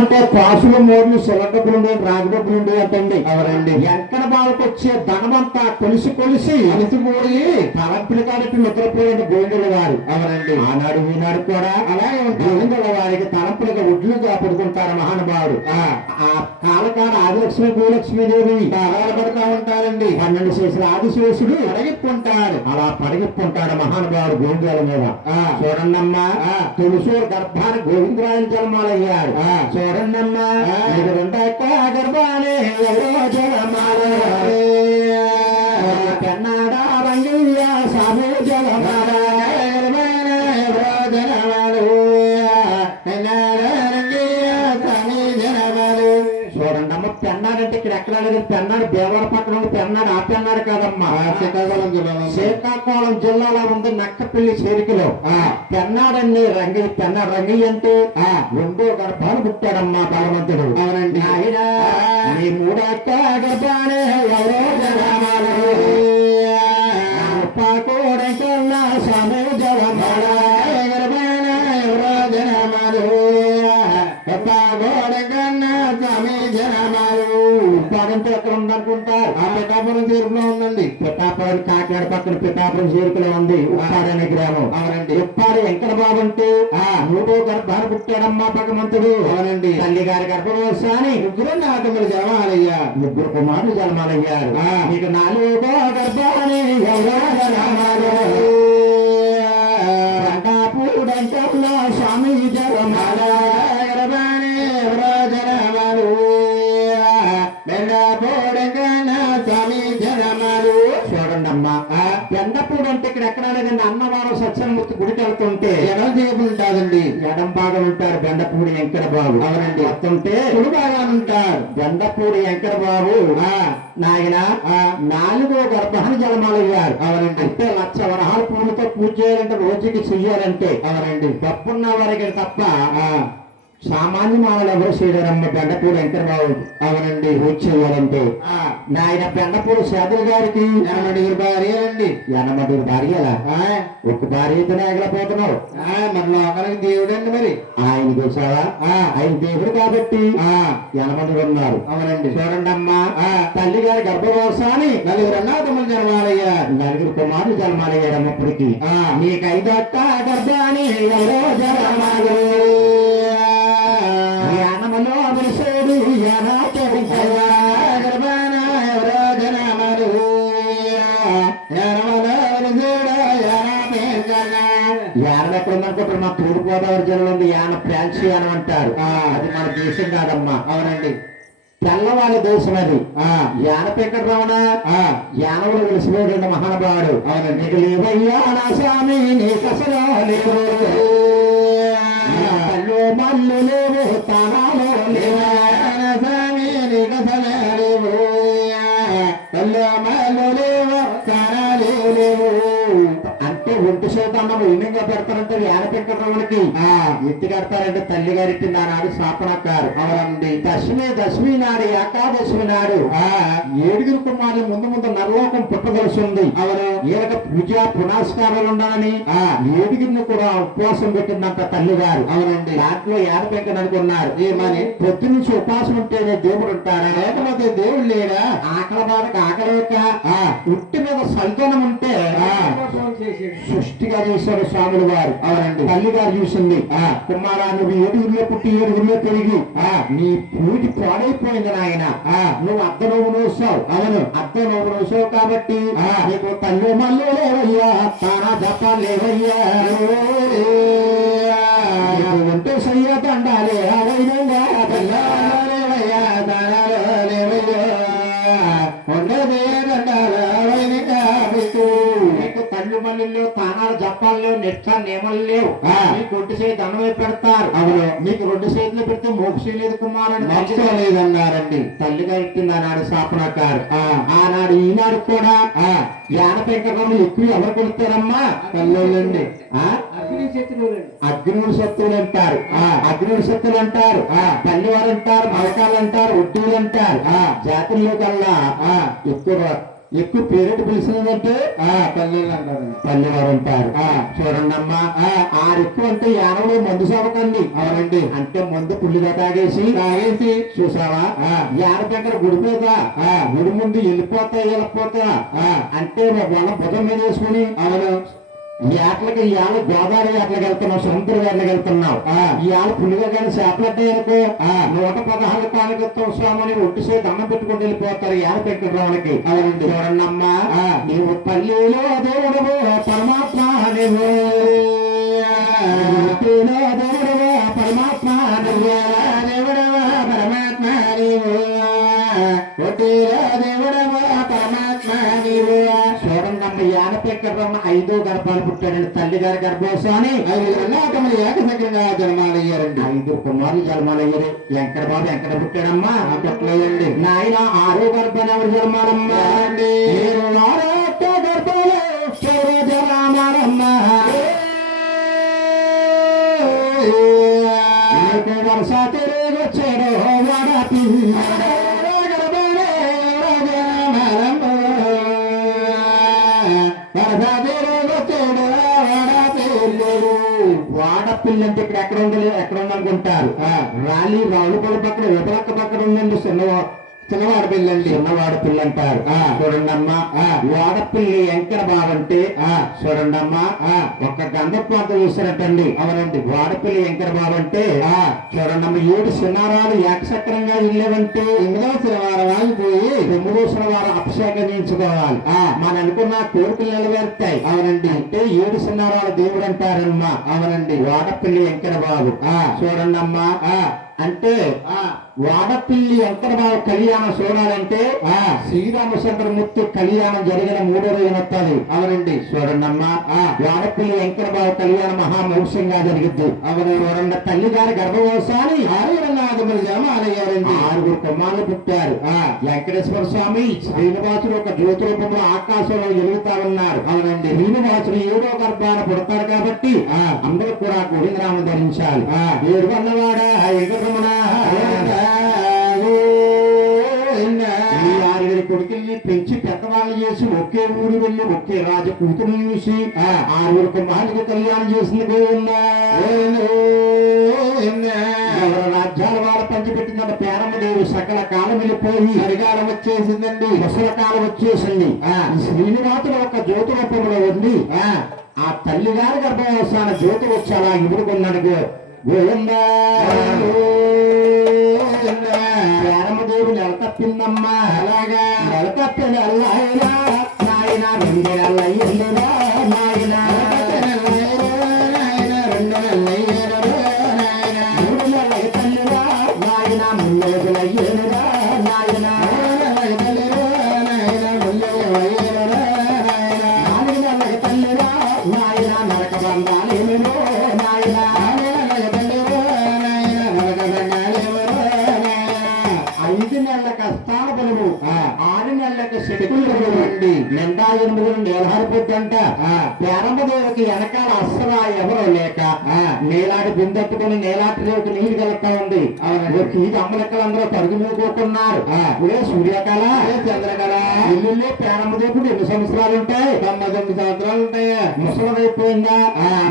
అంటే కాసుల మోర్లు సిలడబ్బులు ఉండే రాగి డబ్బులు ఉండే అంటండి. ఎవరండి వెంకట బాబుకి వచ్చే ధనమంతా కొలిసి అలిసిపోయి తలంపిడి కాబట్టి నిద్రపోయిన గోవిందుల వారు. ఎవరండి ఆనాడు ఈనాడు కూడా అలాగే గోవిందుల వారికి తలంపులుగా ఒడ్లుగా పడుకుంటారు మహానుభావుడు. ఆ కాలకాల ఆదిలక్ష్మి భూలక్ష్మీదేవి పడతా ఉంటారండి. 12 శేషులు ఆదిశేషుడు పడగిప్పుంటాడు. అలా పడగిప్పుంటాడు మహానుభావుడు గోవిందుల మీద. చూడండమ్మా తులసూరు గర్భాన్ని గోవిందరాయలు జన్మాలయ్యాడు. చూడండమ్మా గర్భాన్ని ఎవరో జలమాల కన్నాడ రంగుల సాము జలమాల చూడండమ్మ పెన్నాడంటే ఇక్కడ ఎక్కడ పెన్నాడు దేవర పక్కన పెన్నాడు. ఆ పెన్నాడు కాదమ్మా శ్రీకాకుళం జిల్లాలో ఉంది నక్కపల్లి చేరికలో. పెన్నాడండి రంగయ్య. పెన్నాడు రంగయ్య అంటే 2వ గర్భాలు పుట్టాడమ్మా బలవంతుడు. అవునండి ఆయన ఈ 3వ గర్భానే ఎవరో జలమాలు కూడా సమూ జలమాల ఎవరో జలమాలు అంటే ఎక్కడ ఉందనుకుంటారు. ఆ పిఠాపురం చేరుకులో ఉందండి. పిఠాపురం కాకినాడ పక్కన పిఠాపురం చేరుకులో ఉంది ఉప్పాడు అనే గ్రామం. అవునండి ఉప్పాడు వెంకట బాబు అంటే 3వ గర్భాన్ని పుట్టాడమ్మా భగవంతుడు. అవునండి తల్లి గారి గర్భవశాన్ని 3 నాటములు జన్మాలయ్యా. 3 కుమారులు జన్మాలయ్యారు. మీకు 4వ గర్భాన్ని స్వామి జలమాల చూడండమ్మా ఎండపూడి అంటే ఇక్కడ ఎక్కడ లేదండి. అన్నవరం సత్యమూర్తి గుడికి వెళ్తుంటే ఎడమ జేబులు ఉంటాదండి. ఎడం భాగం ఉంటారు బెండపూడి వెంకట బాబు. అవనండి వస్తుంటే కుడి భాగాన్ని ఉంటారు బెండపూడి వెంకట బాబు. నాయన 4వ గర్భాన్ని జలమాలయ్యారు. అవనండి అంటే 1,00,000 వరహాల పూలతో పూజ చేయాలంటే రోజుకి చెయ్యాలంటే అవనండి డబ్బున్న వారికి తప్ప సామాన్య మానవులు ఎవరు చేయలేరమ్మ బెండపూడి వెంకటబాబు. అవునండి పూజ చేయాలంటే. నాయన బెండపూడి సేదల గారికి 8 భార్య అండి. 8 భార్యలా ఒక భార్యతోనే ఎగలపోతున్నావు. మన లోకానికి దేవుడు అండి. మరి ఆయన చూసావా ఆయన దేవుడు కాబట్టి 8 ఉన్నారు. అవునండి చూడండి అమ్మా తల్లి గారి గర్భవాసాన్ని 4 అన్నాతములు జన్మాలయ్యారు. 4 కుమారులు జన్మాలయ్యారమ్మ. ఇప్పటికి నీకు 5వ గర్భాన్ని ఎవరో జన్మాలు యానమలో అమృషేడు యానా పెరిగయ్యా గర్భాన ఎవరో జనమరు యానమలో అమృషేడు యానా పెరిగయ్యా. యానం ఎక్కడ ఉందనుకుంటారు? మా తూర్పు గోదావరి జిల్లాలో ఉంది. యాన ఫ్రాన్సీ యానం అంటారు. అది మన దేశం కాదమ్మా. అవునండి తెల్లవాళ్ళ దేశం అది. యాన పెంకట రమణ యానవుడు వెలిసిపోయాడు మహానుభావుడు. అవునండి నీకు లేవయ్యా నా స్వామి నీకు అసలు లేవు మల్లు లేవు తానాలో లేవు స్వామి నీకు అసలు లేవు మల్లు లేవు తానాలు లేవు అంటే ఒంటి శోతాన్నము ఇన్నంగా పెడతారంటే యాన పెంకటరమణకి ఎత్తి కడతారంటే తల్లి గారికి నాడు శాపనకారు. అవునండి దశమి నాడు ఏకాదశమి నాడు 7 కుమారులు ముందు నరలోకం పుట్టదలుచుంది. అవును ఈయనక పూజ పునస్కారాలు ఉండాలని 7 కూడా ఉపవాసం పెట్టిందంట తల్లి గారు. అవునండి దాంట్లో యాన పెంకట అనుకున్నారు. ఏమని పొద్దు నుంచి ఉపవాసం ఉంటేనే దేవుడు ఉంటాడా లేకపోతే దేవుడు లేడా? ఆకలి బాధకు ఆకలేక ఉట్టి మీద సంతానం ఉంటే సృష్టిగా చేశాడు స్వాములు వారు. అవునండి తల్లి గారు చూసింది కుమారా నువ్వు 7 పుట్టి 7 పెరిగి నీ పూజ పాడైపోయింది నాయన. నువ్వు అర్ధ నవ్వు నోసావు. అవును అర్ధ నవ్వు నోసావు కాబట్టి నీకు తల్లి మళ్ళీ లేవయ్యా తానా జపాలు లేవయ్యా ఉంటే సయ్యా తండాలే అవైనంగా లేవయ్యా తానాలో లేవయ్యా ఉండదే దండాల అవైనంగా తల్లి మళ్ళీ లేవు తానాలు జపాలు లేవు నిష్ఠ నియమాలు లేవు. మీకు 2 చేతులు దండం పెడతారు. అవును మీకు 2 చేతులు పెడితే మోక్షం లేదు కుమారుడు మోక్షం లేదన్నారండి. తల్లి గారికి ఆనాడు శాపనకారు. ఆనాడు ఈనాడు కూడా యాన పెంకటం ఎక్కువ ఎవరు కొలుస్తారమ్మా? తల్లోళ్ళండి. అగ్నివుడు శత్రువులు అంటారు. అగ్నివుడు శత్రువులు అంటారు. పల్లెవారు అంటారు. మలకాలు అంటారు. ఒడ్డూలు అంటారు. జాతుల్లో కల్లా ఎక్కువ ఎక్కువ పేరెట్ పిలిచినదంటే పల్లెలు అంటారండి. పల్లెవారు అంటారు. చూడండి అమ్మా, ఎక్కువ అంటే యానవలో మందు సావకండి. అవునండి. అంటే మందు పుల్లిగా తాగేసి చూసావా యాన దగ్గర గుడి మీద గుడి ముందు వెళ్ళిపోతా అంటే వాళ్ళ భుజం మీద వేసుకుని అవును ఏట్లకి ఇవాళ గోదావరి ఏట్లకి వెళ్తున్నావు, సముద్రం ఏట్లకి వెళ్తున్నావు. ఇవాళ పులిగా కానీ చేపలడ్డాయనుకో 116 కానుకత్వం స్వామిని ఒట్టిసే దండం పెట్టుకుంటూ వెళ్ళిపోతారు ఏడ పెట్టడానికి. అవునండి. చూడండి అమ్మా, నీవు పల్లెలో దేవుడవు పరమాత్మ నువ్వు, దేవుడవు పరమాత్మ నువ్వు, దేవుడవు పరమాత్మ నీవు, దేవుడవు పరమాత్మ నీవు. చూడండి అమ్మ, యానపెక్కడమ్మ 5వ గర్భాలు పుట్టాడండి. తల్లి గారి గర్భోత్సవాన్ని 5 రంగాకములు ఏకసంఖ్యంగా జన్మాలయ్యారండి. 5 కుమారులు జన్మాలయ్యారు. వెంకట బాబు ఎక్కడ పుట్టాడమ్మా? పెట్టలేదండి. నాయన 6వ గర్భాన్ని ఎవరు జన్మాలమ్మా? 6వ గర్భాలు జన్మాలమ్మా. వర్ష తిరిగొచ్చాడు వాడ వాడపిల్లి అంటే ఇక్కడ ఎక్కడ ఉందనుకుంటారు. రాలి రాళ్ళు పడి పక్కన ఉపలక్క పక్కన ఉందండి. చిన్నవాడ పిల్లి అండి, చిన్నవాడ పిల్లి అంటారు. చూడండి అమ్మా, వాడపిల్లి ఎంకర బావంటే చూడండి అమ్మా, ఒక గంధపాత చూసినట్టండి. అవునండి. వాడపిల్లి ఎంకర బావంటే చూడండి అమ్మ, 7 శనివారాలు ఏకచక్రంగా వెళ్ళేవంటే 8వ శనివారం ఆగిపోయి 9వ శనివారం అభిషేకం చేయించుకోవాలి. మన అనుకున్న కోరికలు నెరవేరుతాయి. అవునండి. అంటే 7 శనివారాల దేవుడు అంటారమ్మా. అవునండి. వాడపిల్లి ఎంకర బాబు చూడండి అమ్మా, అంటే వాడపిల్లి ఎంకర బాబు కళ్యాణం చూడాలంటే శ్రీరామచంద్రమూర్తి కళ్యాణం జరిగిన 3వ రోజున వస్తుంది. అవునండి. చూడండి అమ్మా, వాడపిల్లి ఎంకర బాబు కళ్యాణం మహామోక్షంగా జరిగింది. అవును. చూడండి, తల్లి గారి గర్భవసాన్ని 6 జన్మాలయ్యారండి. 6 కుమారులు పుట్టారు. వెంకటేశ్వర స్వామి శ్రీనివాసుడు ఒక జ్యోతి రూపంలో ఆకాశంలో ఎలుగుతా ఉన్నారు. అవునండి. శ్రీనివాసుడు 7వ గర్భాన పుడతారు కాబట్టి అందరూ కూడా గోవిందనామం ధరించాలి. 7 వల్లవాడ ఈ 6 కొడుకుల్ని పెంచి పెద్దవాళ్ళు చేసి ఒకే ఊరు వెళ్ళి ఒకే రాజు కూతురు చూసి 6 కుమారులకు కళ్యాణం చేసింది రాజ్యాల వారు పంచిపెట్టిందంటే పేరమ్మదేవి సకల కాలం వెళ్ళిపోయి హరికాలం వచ్చేసిందండి. ముసల కాలం వచ్చేసింది. శ్రీనివాసుడు ఒక జ్యోతి రూపంలో ఉంది. ఆ తల్లి గారి గర్భవసాన జ్యోతి వచ్చి అలా ఇవ్వడుకున్నాడు. గోవిందా పేరమ్మదేవి నెల తప్పిందమ్మా. అలాగా నెల తప్పిన అల్లాయినా నాయన 2 నెలలు అయ్యిందిరా నాయన, 2 నెలలు అయ్యారు నాయన, 3 నెలలు అయితల్లిరా నాయన, 3 రోజులు అయ్యేనురా నాయన, 4 నెలలు అయ్యేనురా నాయన, 4 నెలలు అయితల్లిరా నాయన, నరక బంధాలేమిరో నాయన, 5 నెలల కష్టాల బలము 6 నెలలకు శక్తులు అండి. నిండా 8 నేలహారిపోద్దంట. పేరమ్మదేవికి వెనకాల అస్సలు ఎవరో లేక నేలాడి బిందెట్టుకుని నేలాటి రేవుకి నీళ్లు కలుపుతా ఉంది. ఇది అమ్మలెక్కలందరూ తరుగు మూకుతున్నారు. ఇదే సూర్యకళ, చంద్రకళ. ఇల్లు పేరమ్మదేవుడు ఎన్ని సంవత్సరాలు ఉంటాయి? 99 సంవత్సరాలు ఉంటాయి. ముసలిదైపోయిందా?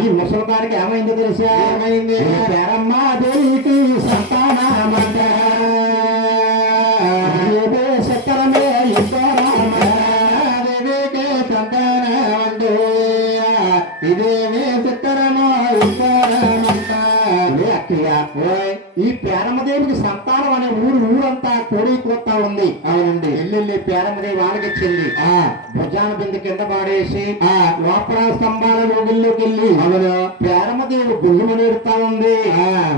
ఈ ముసలిదానికి ఏమైందో తెలుసా? ఏమైంది? పేరమ్మ దేవికి సంతానమంట సత్తరమే దేవికి సంతానమంటూ ఇదేమే సత్తరమో ఇస్తారమంట. ఈ పేరమ్మదేవికి సంతానం అనే ఊరంతా కోడిపోతా ఉంది. అవునండి. ఎల్లుల్లి పేరమ్మదేవి వాళ్ళకిచ్చింది. భుజాన బిందు కింద పాడేసి లోపల స్తంభాల లోగిల్లోకి వెళ్ళి అవును పేరమ్మదేవి గుళ్ళు నేడుతా ఉంది.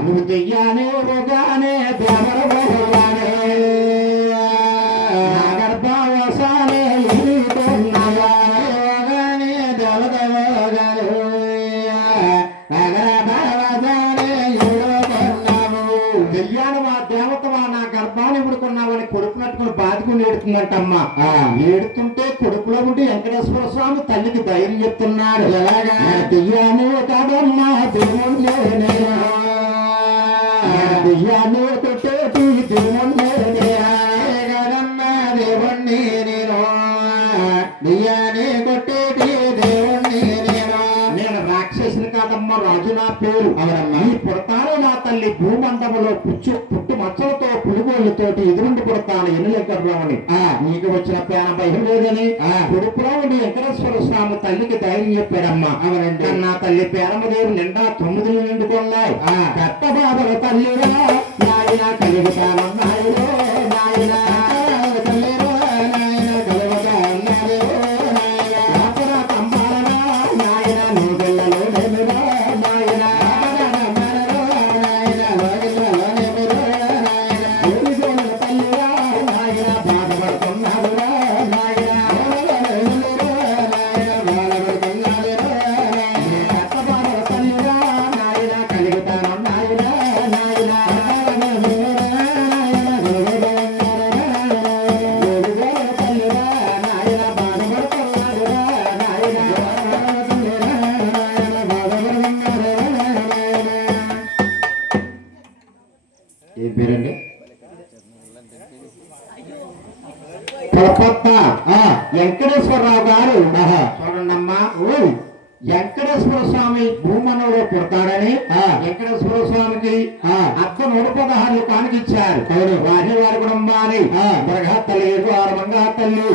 నువ్వు దెయ్యానే రోగానే దేవరగానే గర్భవసానే నా గర్భాన్ని ఉడుకున్నావని కొడుకున్నట్టుకుని బాధకుని ఏడుతుందంటమ్మా. ఏడుతుంటే కొడుకులో ఉండి వెంకటేశ్వర స్వామి తల్లికి ధైర్యం చెప్తున్నాడు. ఎలాగా? దెయ్యాను కాదమ్మా దేవుణ్ణి దెయ్యాను కొట్టేటి దేవుణ్ణి కాదమ్మా దేవుణ్ణి నేను భూమండలంలో పుట్టు మచ్చలతో పులుగోళ్ళతోటి ఎదురుండి పుడతాను ఎన్నులెక్కర్రామని నీకు వచ్చిన పేన భయం లేదని కొడుకులో ఉండి వెంకటేశ్వర స్వామి తల్లికి ధైర్యం చెప్పాడమ్మా. అవునండి. నా తల్లి పేరమ్మదేవి నిండా 9 నిండుకున్నాయి. కట్ట బాధల తల్లిరా నాయన కలుగుతాను నాయనో నాయన తల్లిరో నాయన కలుగుతాను కంబాలరా నాయన నూగెళ్ళలో నేనురా నాయన తల్లిరా నాయన బాధపడుతున్నాడురా నాయన కట్ట బాధల తల్లిరా నాయన కలుగుతాను నాయన నాయన ఏం పేరండి? కొలపత్త వెంకటేశ్వరరావు గారు. చూడండమ్మా, వెంకటేశ్వర స్వామి భూమనంలో పుడతాడని వెంకటేశ్వర స్వామికి అర్థం 116 కానికిచ్చారు. వారి వారి కుటుంబాన్ని బరగా తల్లి మంగా తల్లి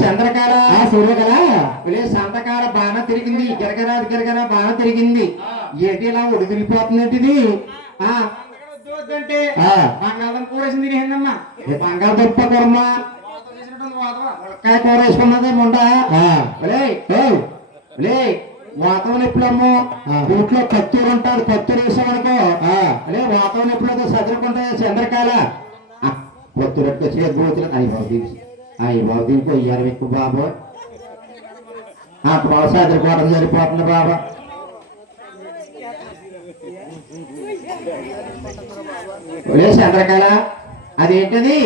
చంద్రకాల సూర్యకళ సంతకాల బాణ తిరిగింది. గిరగర బాణ తిరిగింది. ఏంటి ఇలా ఉడిదిరిపోతుందంటిది? బంగాళం కూరేసింది తినేసిందమ్మా. బంగాళదుంప కూరమ్మ ములక్కాయ కూర వేసుకున్నది ముండ. వాతావరణ ఎప్పుడమ్మో వీటిలో కత్తూరు ఉంటారు. కత్తూరు వేసామనుకో వాతావరణ ఎప్పుడైతే సదురుకుంటాయి. చంద్రకాల కొత్తూరు చేతులు అయ్యి బాబు దీనికి అయ్యారు ఎక్కువ బాబు. బాబు సదురుకోవడం సరిపోతుంది బాబా. చంద్రకళ అదేంటది?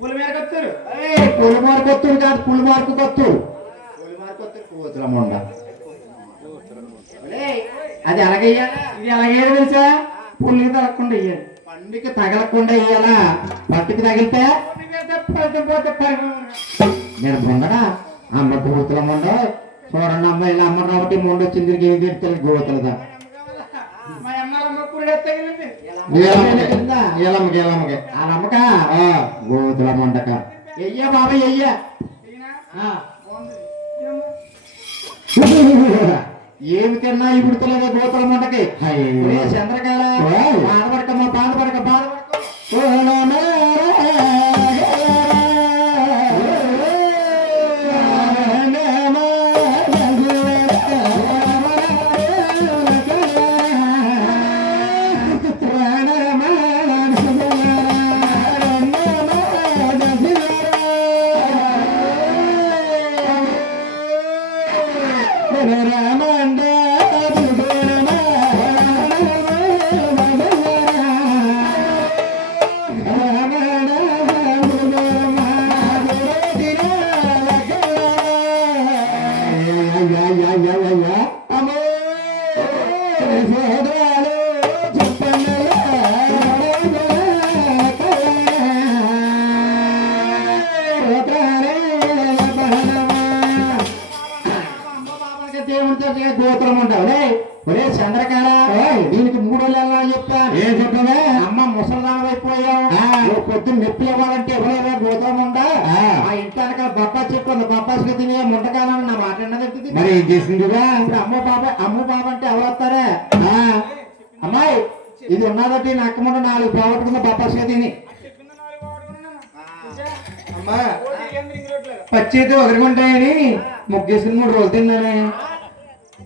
పులిమార కొత్తూరు కాదు, పులిమార్కు కొత్తూరు. అది అలాగే ఇది అలాగే తెలుసా? పుల్లికి తగలకుండా ఇయ్యాలి. పండుకి తగలకుండా ఇయ్యాలా? పట్టుకి తగిలితే నేను మొండడా అమ్మ గోతుల మొండ. చూడండి అమ్మ ఇలా అమ్మ రాబట్టి మొండ వచ్చింది. ఏం తిడతారు గోతులదా? అమ్మక గోతుల మొండక ఎయ్యా బాబా ఎయ్యా. ఏమి తిన్నా ఇప్పుడు తెలియదు గోతుల మొండకి. చంద్రకాల బాధపడకమ్మా బాధపడక గోత్రం ఉంటావు. చంద్రకాల దీనికి 3 రోజులు చెప్పాను. ఏం చెప్పావా? అమ్మ ముసలిదానం అయిపోయావు. పొద్దున్న నొప్పి ఇవ్వాలంటే ఎవరైనా గోత్రం ఉందా? ఆ ఇంటి వెనకాల బొప్పాసి చెప్పు. బొప్పాసుకి తినే ముంటకాలని నా మాట అన్నది. మరి ఏం చేసిందిగా? అమ్మ బాబా అంటే ఎవరు వస్తారే? అమ్మాయి ఇది ఉన్నదటి నా అక్క ముందు 4 పోగొట్టుకున్న బొప్పాసుగా తిని. అమ్మా పచ్చి అయితే ఒకరికుంటాయని ముగ్గేసుకుని 3 రోజులు తిన్నానే.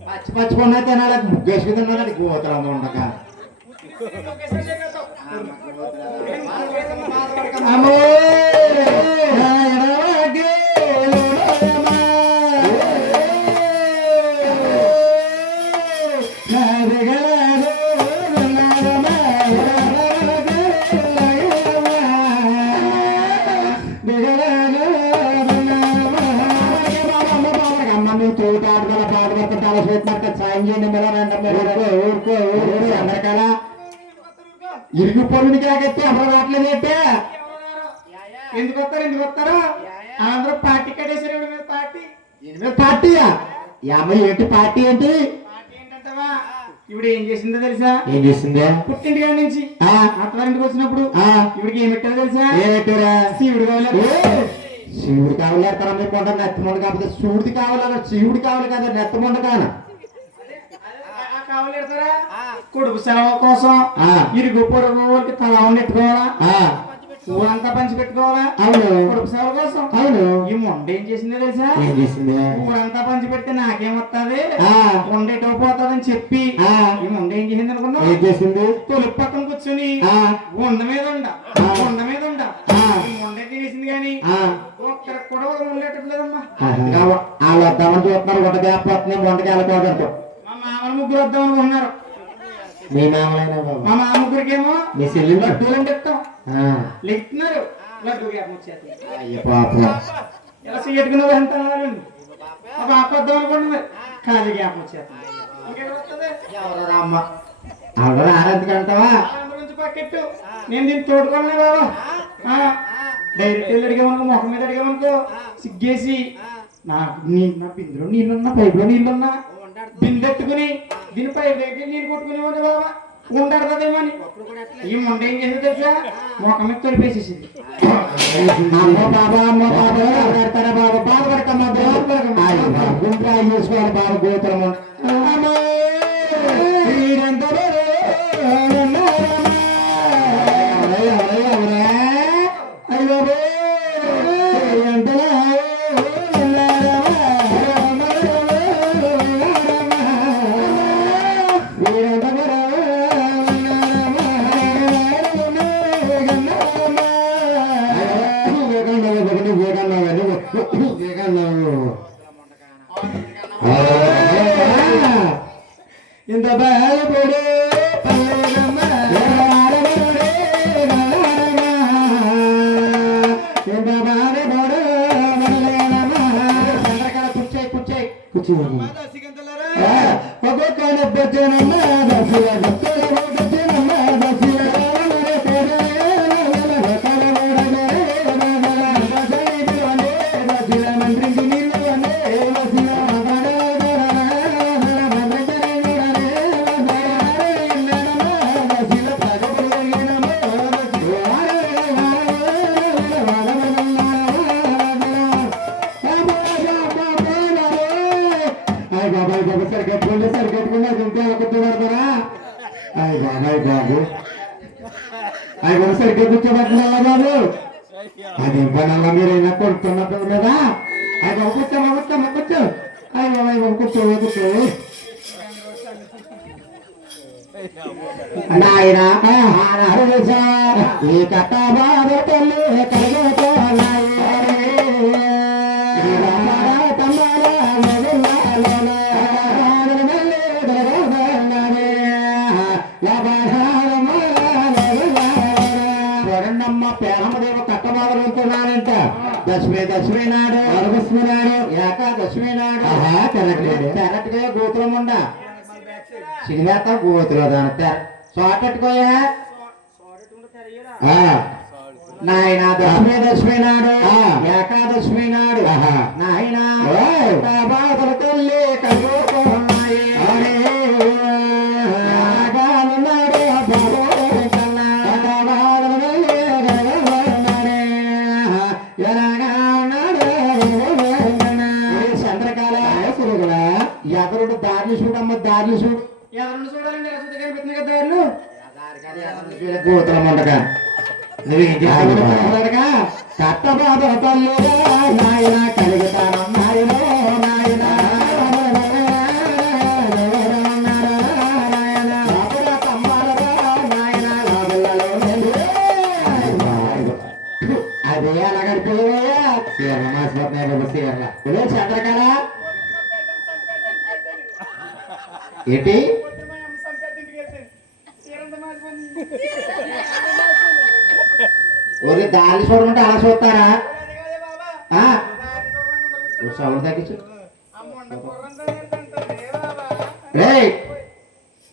పచ్చిపచ్చుకున్నా తినాలి. ముగ్గేసుకుని తిన్నాడు గోతరం ఉండక. చంద్రకాల ఇరుగు పొరునికి ఆగెత్తే ఎవరు రావట్లేదు. అంటే ఎందుకు వస్తారు? అందరూ పార్టీ కట్టేశారు ఇవిడ మీద పార్టీ. దీని మీద పార్టీయా? ఈ అమ్మాయి ఏంటి పార్టీ ఏంటి? పార్టీ ఏంటంటావా? ఇవిడ ఏం చేసిందో తెలుసా? ఏం చేసిందే? పుట్టింటి కాడి నుంచి అత్తవారింటికి వచ్చినప్పుడు ఇవిడికి ఏం పెట్టారో తెలుసా? ఏం పెట్టారా? శివుడు కావాలి. శివుడు కావాలి ఎక్కడ మీకు కొంటారు? నెత్తమండ కాకపోతే శివుడికి కావాలి, శివుడు కావాలి కదా, నెత్తమండ కాన కావాలి పెడతారా? కొడుకు సెలవు కోసం ఇరుగు పొరుగు ఊరికి తల నెట్టుకోవాలా, ఊరంతా పంచి పెట్టుకోవాలా. అవును, కొడుకు సెలవు కోసం. అవును. ఈ మొండ ఏం చేసిందో తెలుసా? ఏం చేసింది? ఊరంతా పంచి పెడితే నాకేమొస్తుంది, ఉండేటో పోతాదని చెప్పి ఈ మొండ ఏం చేసింది అనుకున్నా? ఏం చేసింది? తొలుపు పక్కన కూర్చొని ఉండ మీద ఉండ మీద ఉండ మొండ చేసింది కానీ ఒక్కరికి కూడా ఉండేటట్లేదమ్మా. వాళ్ళు వద్దామని చూస్తున్నారు, వంటకి వెళ్ళిపోతున్నాయి, వంటకి వెళ్ళిపోదంటూ. మా మామలు ముగ్గురు వద్దాం అనుకుంటున్నారు. మీ మామలైనా మా మామ ముగ్గురికేమో మీ చెల్లి లడ్డూలు అంటే ఇస్తాం, లెక్తున్నారు లడ్డూ గ్యాప్ వచ్చేది. ఎలా చెట్టుకున్నది అంటున్నారు. మా పాప వద్దాం అనుకుంటుంది, ఖాళీ గ్యాప్ వచ్చేస్తుంది. అమ్మ ఎవరు ఆరాధికంటావా? గురించి పక్కెట్టు నేను దీన్ని తోడుకోలే బాబా. డైరెక్ట్ వెళ్ళి అడిగామనుకో, మొహం మీద అడిగామనుకో సిగ్గేసి నా బిందులో నీళ్ళున్నా, పైపులో నీళ్ళున్నా బిందెత్తుకుని దీని పైపు దగ్గర నీళ్ళు కొట్టుకునేవాడి బాబా ఉండడదేమని. ఈ మొండ ఏం చేసింది తెలుసా? మొఖం మీద తొలిపేసేసింది. అమ్మో బాబా, అమ్మో బాబా ఆడతారా బాబా, బాధపడకమ్మా, గుండ్రాయి చూసుకోవాలి బాబా, గోత్రం ఇంత బాధపడే సరిగ్గా కూర్చోబెట్టినా బాబు, అదేం పనల్లా మీరైనా కొడుతున్నప్పుడు కదా. అది కూర్చోమా కూర్చోమా కూర్చో, కూర్చో కూర్చో నాయన ఈ కట్ట బాధ తల్లి దశమి నాడు, వరదశమి నాడు, ఏకాదశమి నాడు తెరట్ గా గోతులం ఉండ సినిమాత గోతులు దాని చోటట్టుకోయా నాయన. దశమి నాడు, ఏకాదశమి నాడు నాయన బాధలు తల్లి కలుగుతున్నాయి. ఎదరుడు దారిని చూడమ్మ, దారిని చూడు. ఎవరిని చూడాలండి? కనిపిస్తుంది కదా దారులు, గోతులం ఉండగా నువ్వేం చేస్తావుగా? కట్ట బాధ తల్లిగా నాయన కలుగుతాను నాయన నాయన అదే అలా గడిపోయా చంద్రకళ ఏంటి ఒరే దారి చూడమంటే అలా చూస్తారా? సౌండ్ తగ్గించు.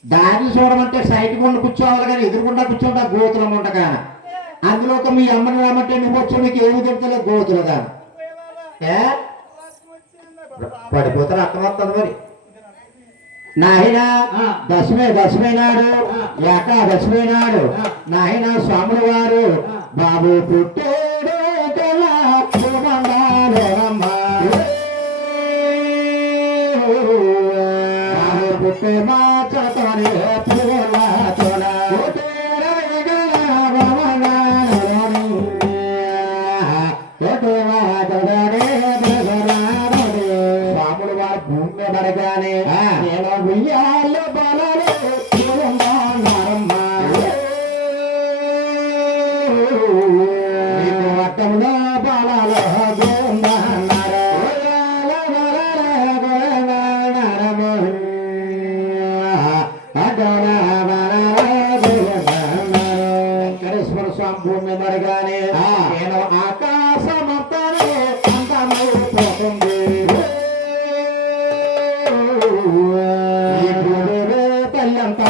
దారిని చూడమంటే సైట్ కొండ కూర్చోవాలి కానీ ఎదురుకుండా కూర్చోండి గోతులం ఉండగా. అందులో మీ అమ్మని రమ్మంటే నువ్వు వచ్చి నీకు ఏమి తెలుస్తలేదు గోతులు దాని ఏ పడిపోతారు అర్థం వస్తుంది మరి నాయన దశమి నాడు ఏకాదశమి నాడు నాయన స్వాముల వారు బాబు పుట్టేడు బాబు పుట్టే మా చతనే స్వాములు వారు భూమి మీద పడగానే నేను ఉయ్యాలో బలాలు అర్థంలో బలాలు వెంకటేశ్వర స్వామి భూమి మీద పడగానే నేను ఆకాశమంతానే అంతమైపోతుంది తల్లంతా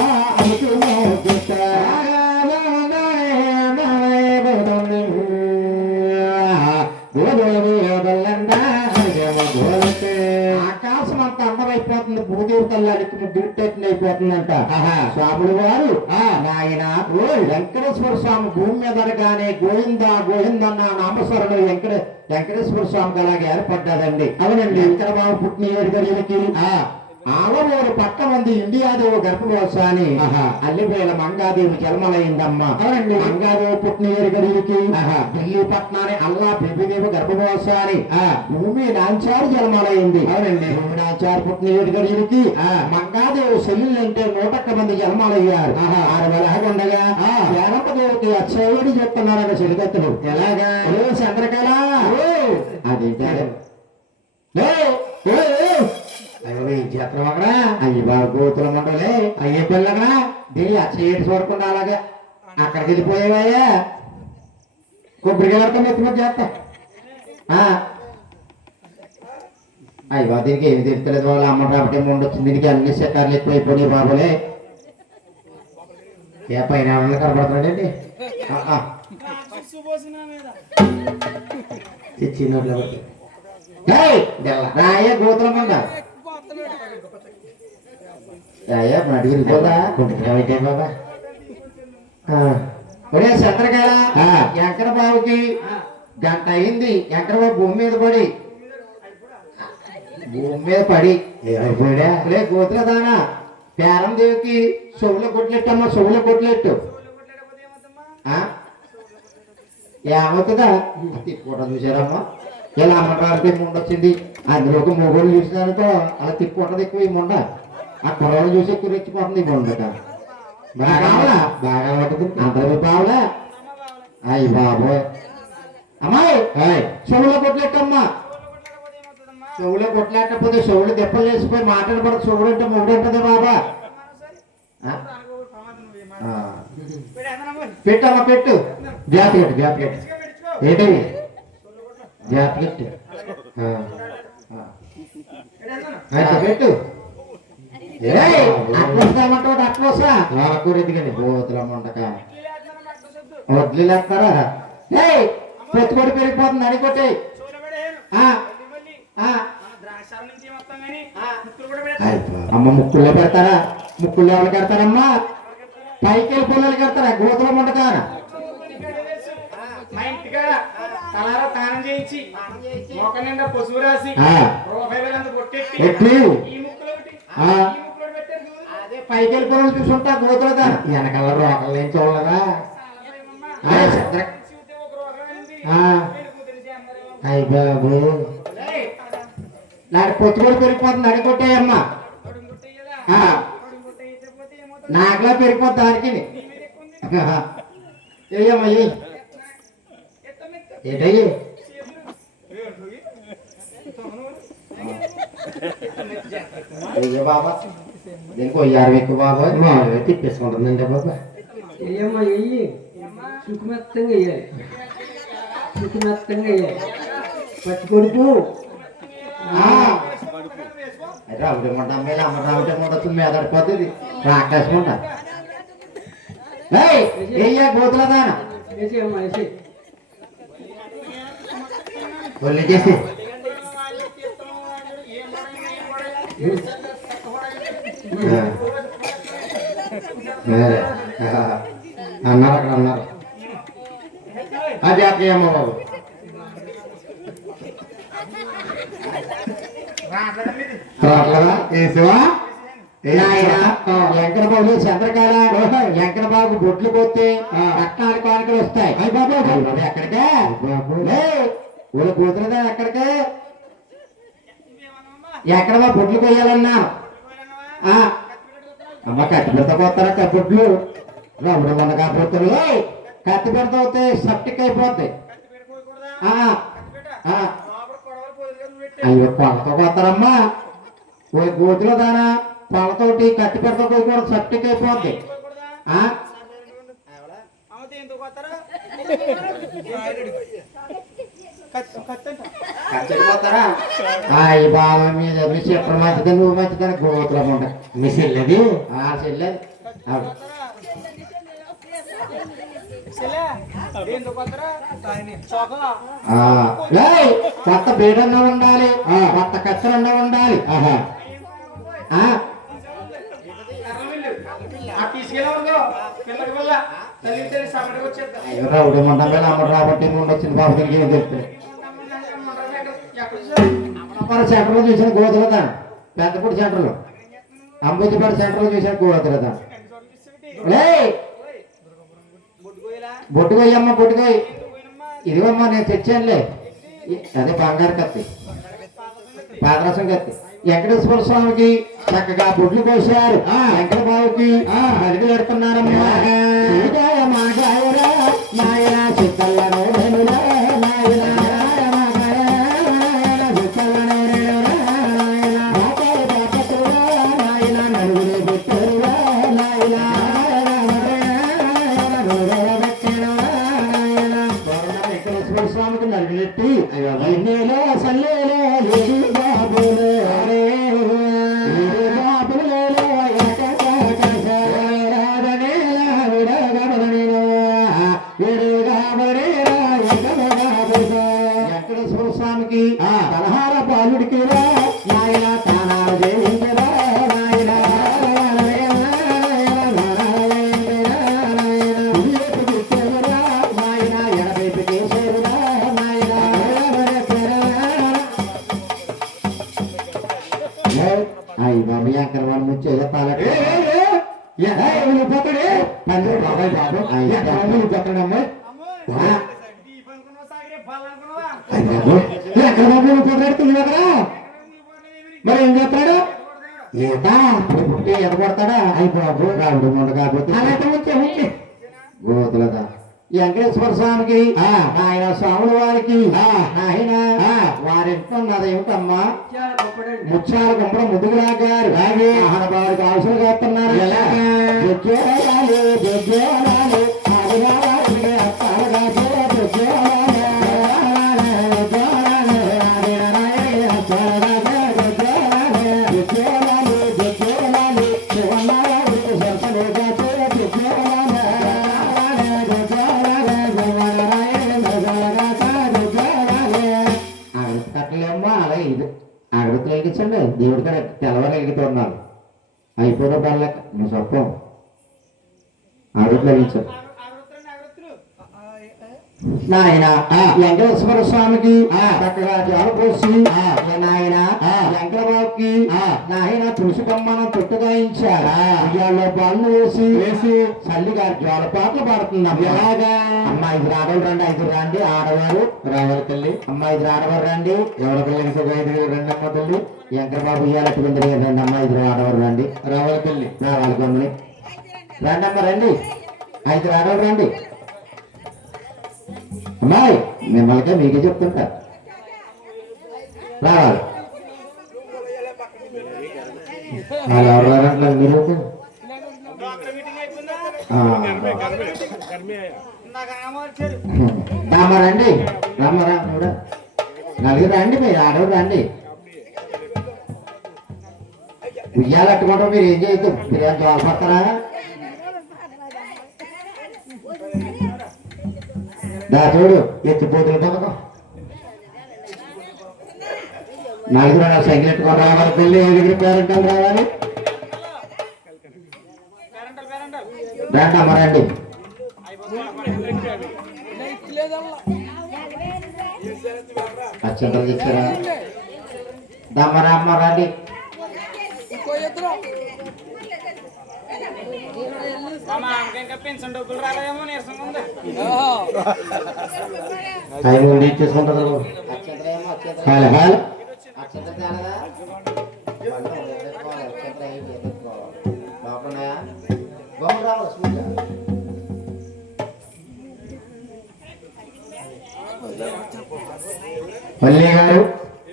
ఆకాశం అంతా అందమైపోతుంది భూదేవి తల్లానికి ముగ్గురిటెట్టిన అయిపోతుందంట స్వాములు వారు నాయన వెంకటేశ్వర స్వామి భూమి మీద అనగానే గోవింద గోవిందన్న నామస్వరణం వెంకటేశ్వర స్వామికి అలాగే ఏర్పడ్డాదండి అవునండి వెంకటబాబు పుట్టిన 7 గడియలకి ఆలమూరు పక్క మంది ఇండియాదేవి గర్భవశాని అల్లివేల మంగాదేవి జన్మలైందమ్మా అవునండి మంగాదేవి పుట్టిన 7 గడియలకి ఢిల్లీ పట్నాన్ని అల్లా బేబీదేవి గర్భవశాని భూమి నాంచారు జన్మలైంది అవునండి భూమి నాంచారు పుట్టిన 7 గడియలకి మంగాదేవి సెల్లులు అంటే 101 మంది జన్మలయ్యారు 6 ఉండగా దేవతదేవికి అచ్చయ్యడి చెప్తున్నారన్న చెలిగత్తులు ఎలాగా చంద్రకళ అదేంటే చేత్రం అయ్యి బాబు గోతుల మండలే అయ్యే పిల్లగా దీని అచ్చయ్యేటి చూడకుండా అలాగే అక్కడికి వెళ్ళిపోయేవాయా కొబ్బరికి వెళ్తాం ఎత్తుమో చేస్తా అయ్యి బాబు దీనికి ఏమి తెలుస్తలేదు వాళ్ళు అమ్మ కాబట్టి ఉండొచ్చు దీనికి అన్ని సెక్టార్లు ఎక్కువైపోయినాయి బాబులే ఏ పైన కనబడుతున్నాడండి చిన్నోట్ల రాయ గోతుల మండ బాబా ఒరే చంద్రకాల ఎంకర బాబుకి గంట అయింది ఎంకర బాబు భూమి మీద పడి అయిపోయా లే గోతుల దానా పేరం దేవికి చెవుల కొట్లెట్టమ్మా చెవుల కొట్లెట్టు ఏమవుతుందా తిప్పుకోవడం చూసారమ్మా ఇలా అమ్మటానికి ముండొచ్చింది అందులో ఒక మొగోళ్ళు చూసినానుకో అలా తిప్పుకుంటది ఎక్కువ ఈ ముండ ఆ కుర్రాళ్ళు చూసి ఎక్కువ రెచ్చిపోతుంది ఈ ముండక బాగా కావాలా బాగా పడుతుంది అందరూ బావలా అయ్యి బాబోయ్ అమ్మాయి చెవులో కొట్లెట్టమ్మా చెవులో కొట్లేకపోతే చెవులు దెబ్బలు వేసిపోయి మాట్లాడబడదు చెవుడు అంటే మొగుడు ఉంటుంది బాబా పెట్టమ్మా పెట్టు జాకెట్ ఏంటి జాకెట్ పెట్టు అట్లొస్తామంటాడు అట్లొస్తా కూరెదిగండి బోతులమ్మ ఉండక వడ్లేస్తారా పెట్టుబడి పెరిగిపోతుంది అడిగొట్టే అమ్మ ముక్కుల్లో పెడతారా ముక్కుల్లో ఎవరు కడతారమ్మా పైకి వెళ్ళి పొలాలు కడతారా గోతుల ఉండకారా మా ఇంటికాడ తలారా తానం చేయించి మొక్క నిండా పసుపు రాసి రూపాయలంతా కొట్టెట్టి ఈ ముక్కులో పెట్టారు అదే పైకి వెళ్ళి పొలాలు చూసుంటా గోతులదా వెనకాల రోకలు ఏం చూడలేదా అయ్య బాబు నాడు పొత్తుగోడు పెరిగిపోతుంది అడిగొట్టాయమ్మా నాకులా పెరిగిపోద్ది దానికి ఏయమ్మా ఏంటయ్యి బాబా దీనికి 50 ఎక్కువ బాబా తిప్పేసుకుంటుందండి బాబా ఏయమ్మా వెయ్యి సుఖమెత్తంగా వేయాలి సుఖమెత్తంగా వేయాలి పచ్చి కొడుకు రావుడమంట అమ్మేలా అమ్మ రావుడమంట తుమ్మి అదడిపోతుంది రాకేసుకుంటా ఏయ్యా గోతులదానా వేసి అమ్మా వేసి ఒళ్ళు చేసి అన్నారు అక్కడ అన్నారు అది అక్కయ్యమ్మ బాబు రాట్లేదా ఏసివా వెంకటబాబు చంద్రకాల వెంకటబాబు బొట్లు పోతే పట్నాలు కానుకలు వస్తాయి అయ్యి బాబు ఎక్కడికే ఊళ్ళో కూతురుదా ఎక్కడికే ఎక్కడ మా బొట్లు కొయ్యాలన్నా అమ్మ కత్తి పెడతా పోతారా బొట్లు రౌండ్ మంద కాకపోతారు కత్తి పెడతా పోతే సప్టిక్ అయిపోద్ది అయ్యో కొలతో పోతారమ్మా గోతులో దానా పొలతోటి కట్టి పెడతా పోయి కూడా సప్టిక్ అయిపోద్ది పోతారా ఈ బాబా మీద మీ చెప్పడం మంచిదని నువ్వు మంచిదని గోతులో ఉంటా మీ చెల్లెది చెల్లెది కొత్త బీడన్నా ఉండాలి కొత్త కచ్చరన్నా ఉండాలి రౌడీ మండలం మీద అమ్మడు రాబట్టి ముందు వచ్చింది బాబు దీనికి ఏం చెప్తుంది సెంటర్లో చూసిన గోతులదా పెద్దపూడి సెంటర్లో అంబుద్దిపేట సెంటర్లో చూసిన గోతులదా బొట్టుకోయమ్మ బొట్టుకోయి ఇదిగమ్మా నేను తెచ్చానులే అదే బంగారు కత్తి పాదరసం కత్తి వెంకటేశ్వర స్వామికి చక్కగా బొడ్లు కోసారు వెంకటబాబుకి అడిగి పెడుతున్నారమ్మా నాయన సిద్ధల్లను స్వామికి నడిపెట్టి అయ్యో సల్లేలో బాబులే వెంకటేశ్వర స్వామికి పలహార బాలుడికి నాయన తానాలు దేవించరా నాయన అయ్యి బాబు ఎక్కడ వాళ్ళు ముచ్చి పోతాడే బాబాయ్ బాబు పోతాడమ్మా ఎక్కడ బాబు పోతాడుతుంది కదా మరి ఏం చేస్తాడు ఈత పుట్టి ఎద కొడతాడా అయ్యి బాబు రావుడు ముందు కాకపోతే అలాగే ఉంచే గోతులదా వెంకటేశ్వర స్వామికి ఆయన స్వాముల వారికి ఆయన వారింటున్నది ఏమిటమ్మా ముచ్చాల గుంపడ ముదుగులా గారు మహానుభావుడికి అవసరం చేస్తున్నారు అగరత్తులు వెలిగించండి దేవుడి కాడ తెల్లవారు వెలుగుతున్నారు అయిపోయిన పర్లేక నువ్వు చెప్పం అగరత్తులు వెలిగించండి నాయన వెంకటేశ్వర స్వామికి చక్కగా జాలు పోసి నాయన వెంకటబాబుకి నాయన తులసి బొమ్మనం తొట్టుగాయించారు ఉయ్యాల్లో బాళ్ళు వేసి తల్లి గారి జ్వాల పాటలు పాడుతున్నాం ఎలాగా అమ్మ 5 ఆడవాళ్ళు రండి 5 రండి ఆడవారు రావాలి తల్లి అమ్మ 5 ఆడవారు రండి ఎవరి పిల్లలకి 5 రండి అమ్మ తల్లి వెంకటబాబు ఉయ్యాలకి రండి అమ్మ 5 ఆడవారు రండి రావాలి తల్లి రావాలి కొమ్మని రండి అమ్మ రండి 5 ఆడవారు రండి అమ్మాయి మిమ్మల్ని మీకే చెప్తుంటా రావాలి ఎవరు మీరు రండి రామరా నలుగురు రండి మీరు ఆడవారు రండి ఉయ్యాలట్టుకుంటాం మీరు ఏం చేయొద్దు మీరు ఏం జోలపడతారా దా చూడు ఎత్తిపోతులు పథకం నలుగురు సైకిల్ ఎట్టుకొని రావాలి, పెళ్లి ఎదుగురు పేరెంటలు రావాలి. రండి రండి. అచ్చంతలు తెచ్చారా? దమ్మరమ్మ రండి. టైం ఉండి ఇచ్చేసుకుంటారు. హాలే హాలే మల్లి గారు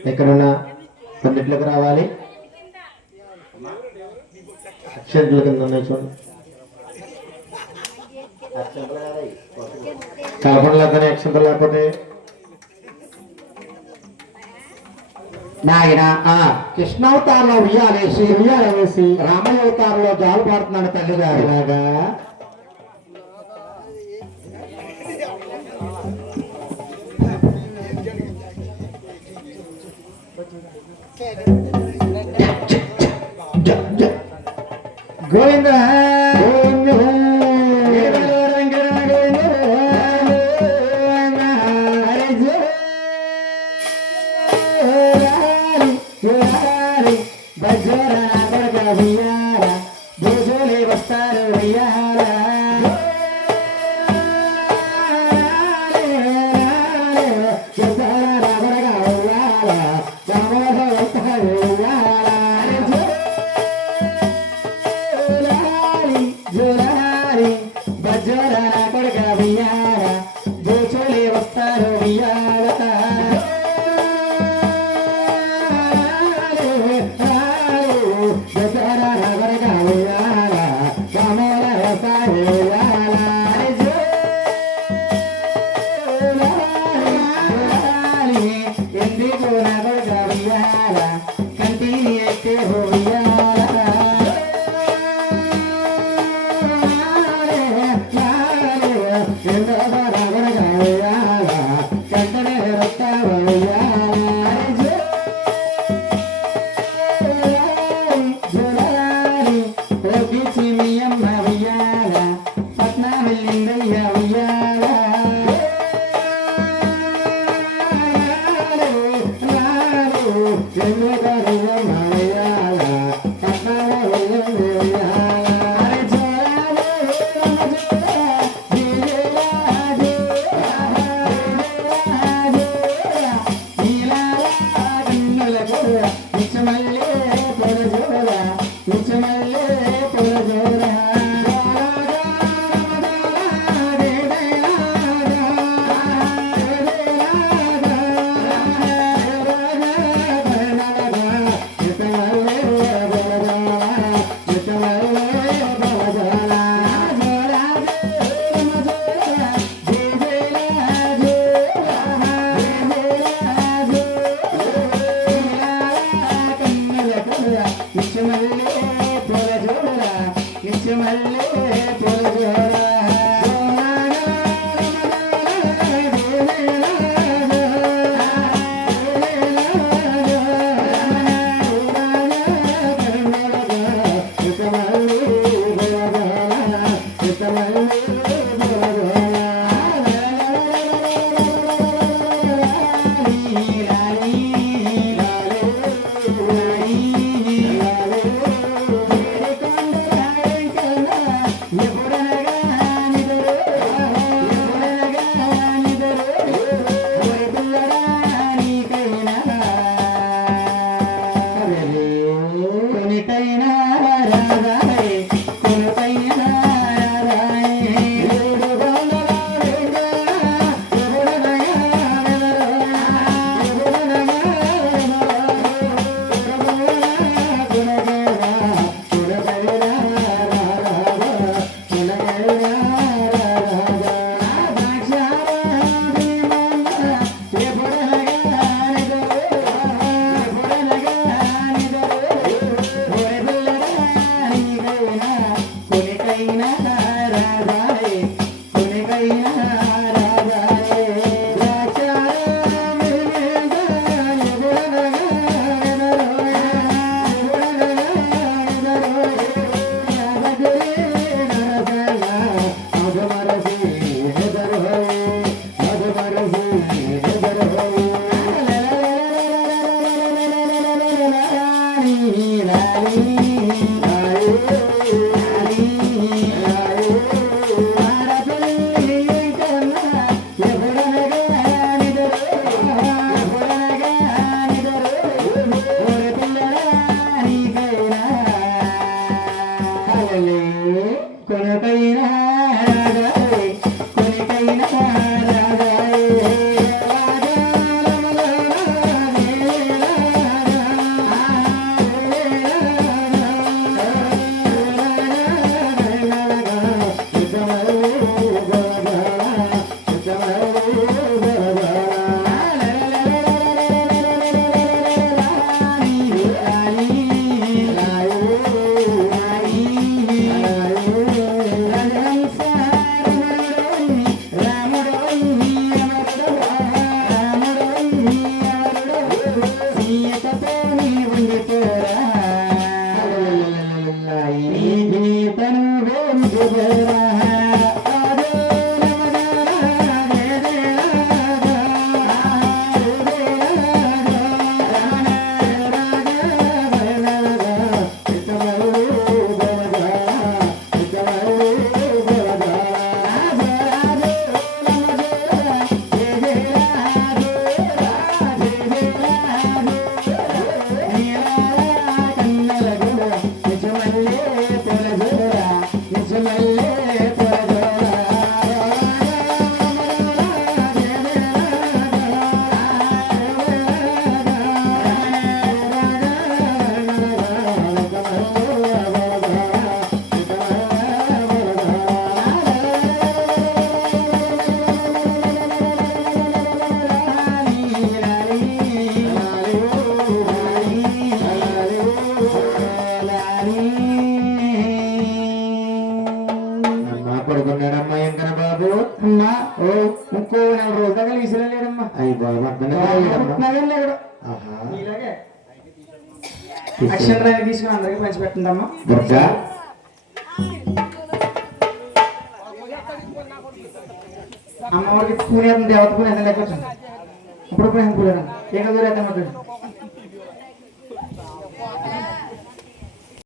ఎక్కడున్నా పందిట్లోకి రావాలి. అక్షంతల కింద ఉన్నాయి చూడండి. కలపడలేదని అక్షంతలు లేకపోతే నాయన కృష్ణావతారంలో ఉయ్యాలేసి రామయ్య అవతారంలో జాలు పాడుతున్నాడు తల్లి గారు. ఇలాగా గోవింద గీతతో నీ ఉండిపోరా ఈ గీతను వేసుకోరా పడుకున్నాడమ్మా ఎంకన బాబు. అమ్మా ఓ ఇంకో 4 రోజులు దాకా విసిరలేడమ్మా అయ్యి బాబు లేడు ఇలాగే అక్షంతరాన్ని తీసుకుని అందరికి పంచిపెట్టండి అమ్మా. దుర్గా అమ్మవారికి పూనేతం దేవత పూనేతం లేకపోతుంది ఇప్పుడు పూనేతం పూలేదా ఏక దూరేద్దాం